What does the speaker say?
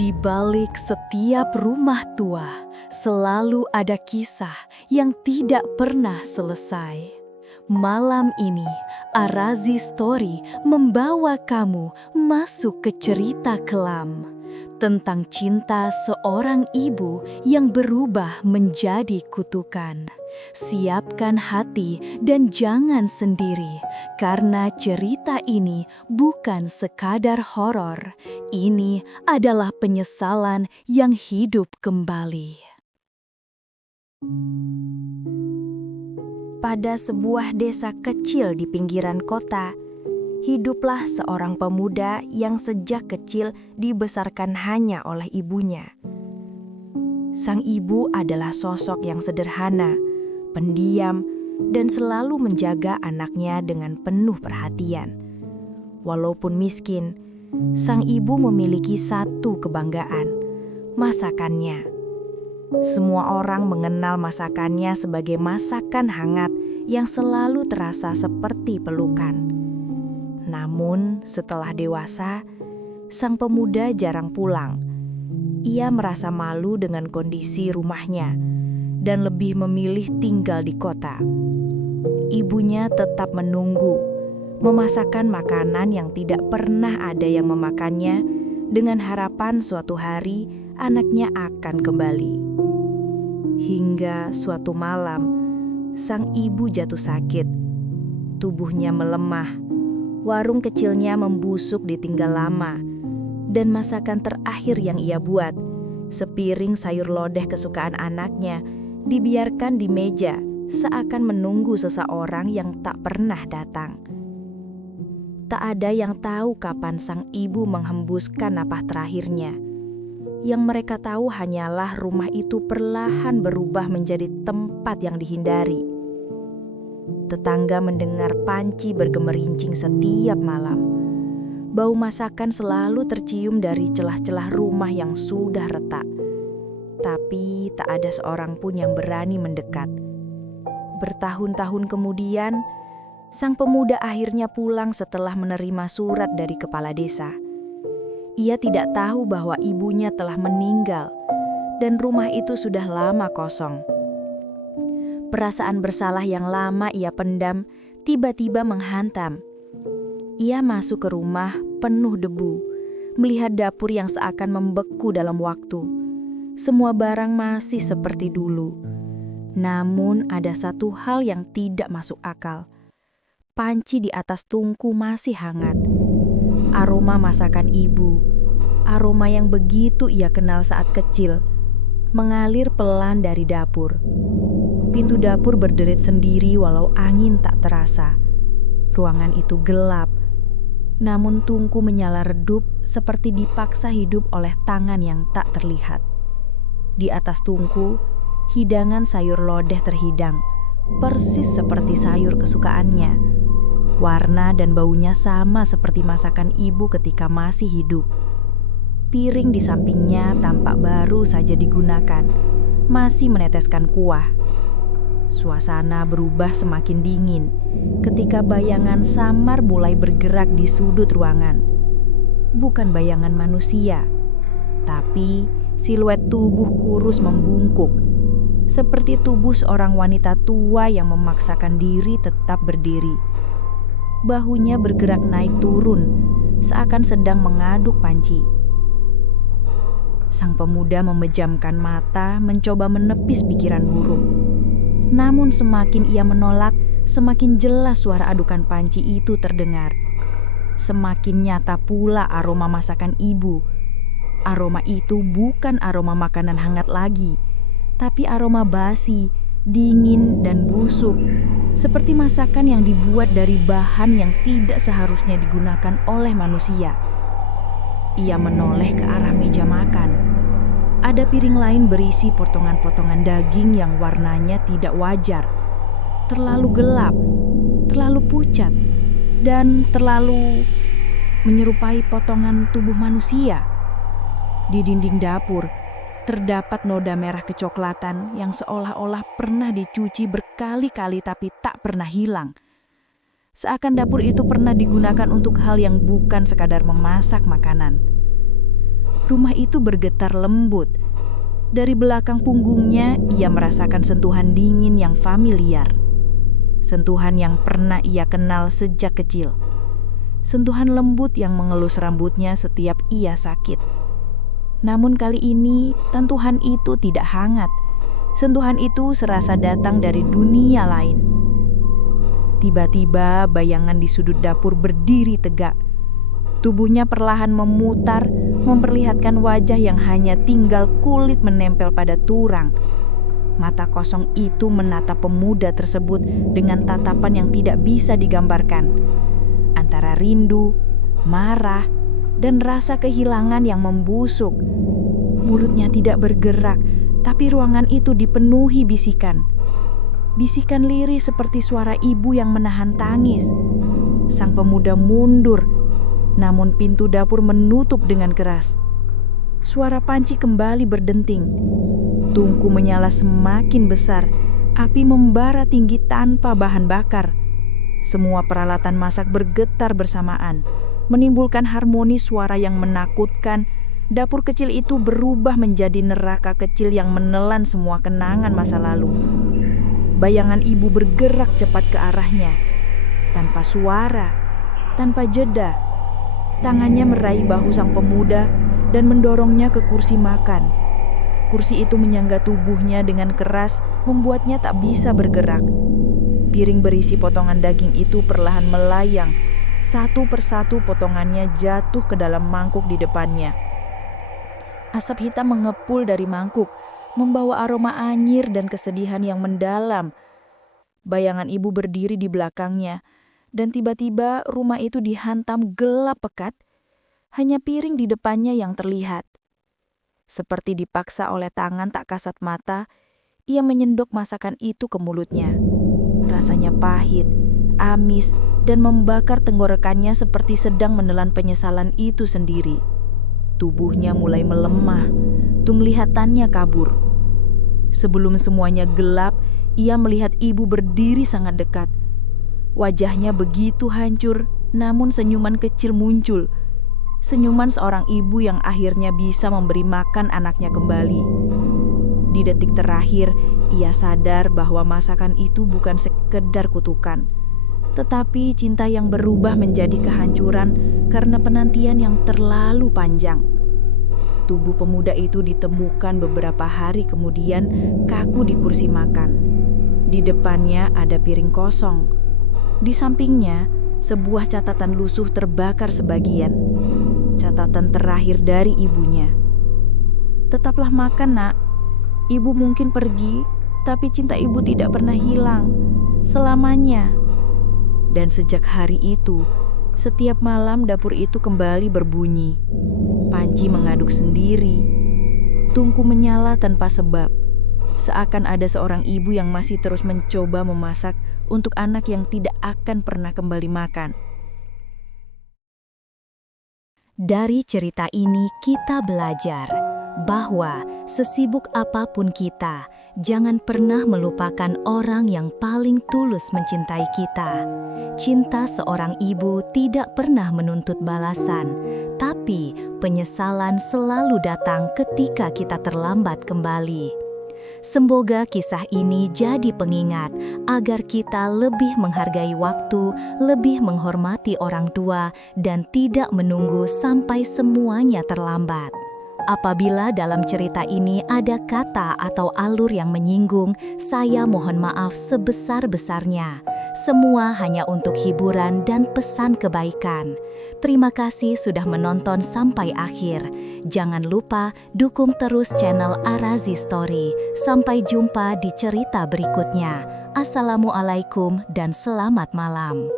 Di balik setiap rumah tua, selalu ada kisah yang tidak pernah selesai. Malam ini, Arazi Story membawa kamu masuk ke cerita kelam tentang cinta seorang ibu yang berubah menjadi kutukan. Siapkan hati dan jangan sendiri, karena cerita ini bukan sekadar horor. Ini adalah penyesalan yang hidup kembali. Pada sebuah desa kecil di pinggiran kota, hiduplah seorang pemuda yang sejak kecil dibesarkan hanya oleh ibunya. Sang ibu adalah sosok yang sederhana, pendiam, dan selalu menjaga anaknya dengan penuh perhatian. Walaupun miskin, sang ibu memiliki satu kebanggaan, masakannya. Semua orang mengenal masakannya sebagai masakan hangat yang selalu terasa seperti pelukan. Namun, setelah dewasa, sang pemuda jarang pulang. Ia merasa malu dengan kondisi rumahnya dan lebih memilih tinggal di kota. Ibunya tetap menunggu, memasakkan makanan yang tidak pernah ada yang memakannya dengan harapan suatu hari anaknya akan kembali. Hingga suatu malam, sang ibu jatuh sakit. Tubuhnya melemah, warung kecilnya membusuk ditinggal lama, dan masakan terakhir yang ia buat, sepiring sayur lodeh kesukaan anaknya, dibiarkan di meja seakan menunggu seseorang yang tak pernah datang. Tak ada yang tahu kapan sang ibu menghembuskan napas terakhirnya. Yang mereka tahu hanyalah rumah itu perlahan berubah menjadi tempat yang dihindari. Tetangga mendengar panci bergemerincing setiap malam. Bau masakan selalu tercium dari celah-celah rumah yang sudah retak. Tapi tak ada seorang pun yang berani mendekat. Bertahun-tahun kemudian, sang pemuda akhirnya pulang setelah menerima surat dari kepala desa. Ia tidak tahu bahwa ibunya telah meninggal dan rumah itu sudah lama kosong. Perasaan bersalah yang lama ia pendam tiba-tiba menghantam. Ia masuk ke rumah penuh debu, melihat dapur yang seakan membeku dalam waktu. Semua barang masih seperti dulu. Namun ada satu hal yang tidak masuk akal. Panci di atas tungku masih hangat. Aroma masakan ibu, aroma yang begitu ia kenal saat kecil, mengalir pelan dari dapur. Pintu dapur berderit sendiri walau angin tak terasa. Ruangan itu gelap, namun tungku menyala redup seperti dipaksa hidup oleh tangan yang tak terlihat. Di atas tungku, hidangan sayur lodeh terhidang, persis seperti sayur kesukaannya. Warna dan baunya sama seperti masakan ibu ketika masih hidup. Piring di sampingnya tampak baru saja digunakan, masih meneteskan kuah. Suasana berubah semakin dingin ketika bayangan samar mulai bergerak di sudut ruangan. Bukan bayangan manusia, tapi siluet tubuh kurus membungkuk, seperti tubuh seorang wanita tua yang memaksakan diri tetap berdiri. Bahunya bergerak naik turun, seakan sedang mengaduk panci. Sang pemuda memejamkan mata, mencoba menepis pikiran buruk. Namun semakin ia menolak, semakin jelas suara adukan panci itu terdengar. Semakin nyata pula aroma masakan ibu. Aroma itu bukan aroma makanan hangat lagi, tapi aroma basi, dingin dan busuk, seperti masakan yang dibuat dari bahan yang tidak seharusnya digunakan oleh manusia. Ia menoleh ke arah meja makan. Ada piring lain berisi potongan-potongan daging yang warnanya tidak wajar, terlalu gelap, terlalu pucat, dan terlalu menyerupai potongan tubuh manusia. Di dinding dapur, terdapat noda merah kecoklatan yang seolah-olah pernah dicuci berkali-kali tapi tak pernah hilang. Seakan dapur itu pernah digunakan untuk hal yang bukan sekadar memasak makanan. Rumah itu bergetar lembut. Dari belakang punggungnya, ia merasakan sentuhan dingin yang familiar. Sentuhan yang pernah ia kenal sejak kecil. Sentuhan lembut yang mengelus rambutnya setiap ia sakit. Namun kali ini, sentuhan itu tidak hangat. Sentuhan itu serasa datang dari dunia lain. Tiba-tiba bayangan di sudut dapur berdiri tegak. Tubuhnya perlahan memutar, memperlihatkan wajah yang hanya tinggal kulit menempel pada turang. Mata kosong itu menatap pemuda tersebut dengan tatapan yang tidak bisa digambarkan. Antara rindu, marah, dan rasa kehilangan yang membusuk. Mulutnya tidak bergerak, tapi ruangan itu dipenuhi bisikan. Bisikan lirih seperti suara ibu yang menahan tangis. Sang pemuda mundur, namun pintu dapur menutup dengan keras. Suara panci kembali berdenting. Tungku menyala semakin besar. Api membara tinggi tanpa bahan bakar. Semua peralatan masak bergetar bersamaan, menimbulkan harmoni suara yang menakutkan. Dapur kecil itu berubah menjadi neraka kecil yang menelan semua kenangan masa lalu. Bayangan ibu bergerak cepat ke arahnya. Tanpa suara, tanpa jeda, tangannya meraih bahu sang pemuda dan mendorongnya ke kursi makan. Kursi itu menyangga tubuhnya dengan keras, membuatnya tak bisa bergerak. Piring berisi potongan daging itu perlahan melayang. Satu persatu potongannya jatuh ke dalam mangkuk di depannya. Asap hitam mengepul dari mangkuk, membawa aroma anyir dan kesedihan yang mendalam. Bayangan ibu berdiri di belakangnya, dan tiba-tiba rumah itu dihantam gelap pekat. Hanya piring di depannya yang terlihat. Seperti dipaksa oleh tangan tak kasat mata, ia menyendok masakan itu ke mulutnya. Rasanya pahit, amis, dan membakar tenggorokannya seperti sedang menelan penyesalan itu sendiri. Tubuhnya mulai melemah, penglihatannya kabur. Sebelum semuanya gelap, ia melihat ibu berdiri sangat dekat. Wajahnya begitu hancur, namun senyuman kecil muncul. Senyuman seorang ibu yang akhirnya bisa memberi makan anaknya kembali. Di detik terakhir, ia sadar bahwa masakan itu bukan sekedar kutukan, tetapi cinta yang berubah menjadi kehancuran karena penantian yang terlalu panjang. Tubuh pemuda itu ditemukan beberapa hari kemudian kaku di kursi makan. Di depannya ada piring kosong. Di sampingnya, sebuah catatan lusuh terbakar sebagian. Catatan terakhir dari ibunya. "Tetaplah makan, Nak. Ibu mungkin pergi, tapi cinta ibu tidak pernah hilang. Selamanya." Dan sejak hari itu, setiap malam dapur itu kembali berbunyi. Panci mengaduk sendiri. Tungku menyala tanpa sebab. Seakan ada seorang ibu yang masih terus mencoba memasak untuk anak yang tidak akan pernah kembali makan. Dari cerita ini kita belajar bahwa sesibuk apapun kita, jangan pernah melupakan orang yang paling tulus mencintai kita. Cinta seorang ibu tidak pernah menuntut balasan, tapi penyesalan selalu datang ketika kita terlambat kembali. Semoga kisah ini jadi pengingat agar kita lebih menghargai waktu, lebih menghormati orang tua, dan tidak menunggu sampai semuanya terlambat. Apabila dalam cerita ini ada kata atau alur yang menyinggung, saya mohon maaf sebesar-besarnya. Semua hanya untuk hiburan dan pesan kebaikan. Terima kasih sudah menonton sampai akhir. Jangan lupa dukung terus channel Arazi Story. Sampai jumpa di cerita berikutnya. Assalamualaikum dan selamat malam.